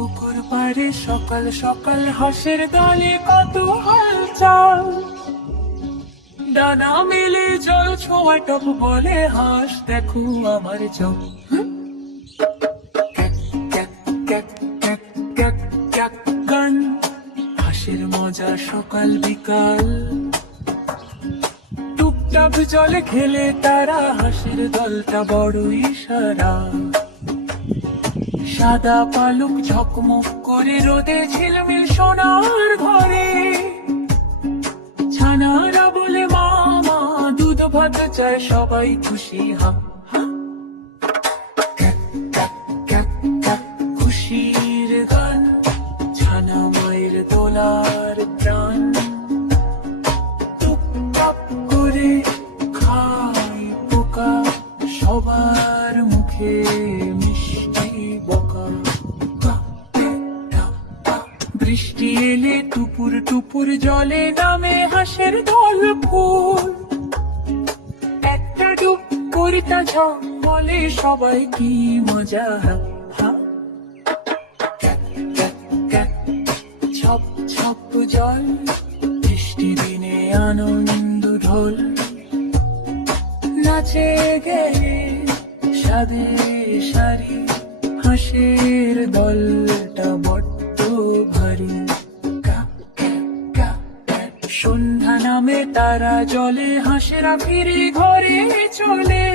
পুকুর পাড়ে সকাল সকাল হাঁসের দলে কত হালচাল। ডানা মেলে জল ছোঁয়া টপ বলে হাঁস দেখো আমার চোখ। গান হাঁসের মজা সকাল বিকাল। টুপটাপ জলে খেলে তারা হাঁসের দলটা বড়ই সারা। সাদা পালক ঝকমক করে রোদে ঝিলমিল সোনার ঘরে। ছানারা বলে মামা দুধ ভাত চায় সবাই খুশি হা হা। খুশির গান ছানা মায়ের দোলার প্রাণ। টুকটাক করে খাই পোকা সবার মুখে মিষ্টি বকা। বৃষ্টি এলে টুপুর টুপুর জলে নামে হাঁসের দল ফুল। একটা ডুব করিতা ঝড় বলে সবাই কি মজা হা। ছপ ছপ জল বৃষ্টি দিনে আনন্দ ঢোল। নাচে গেলে সাদে সারি হাঁসের দলটা বড্ড ভারী। সন্ধ্যা নামে তারা জলে হাঁসেরা ফিরে ঘরে চলে।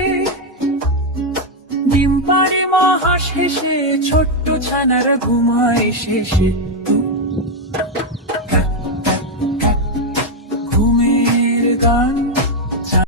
ডিম পাড়ে মা হাঁস হেসে ছোট্ট ছানারা ঘুমায় শেষে।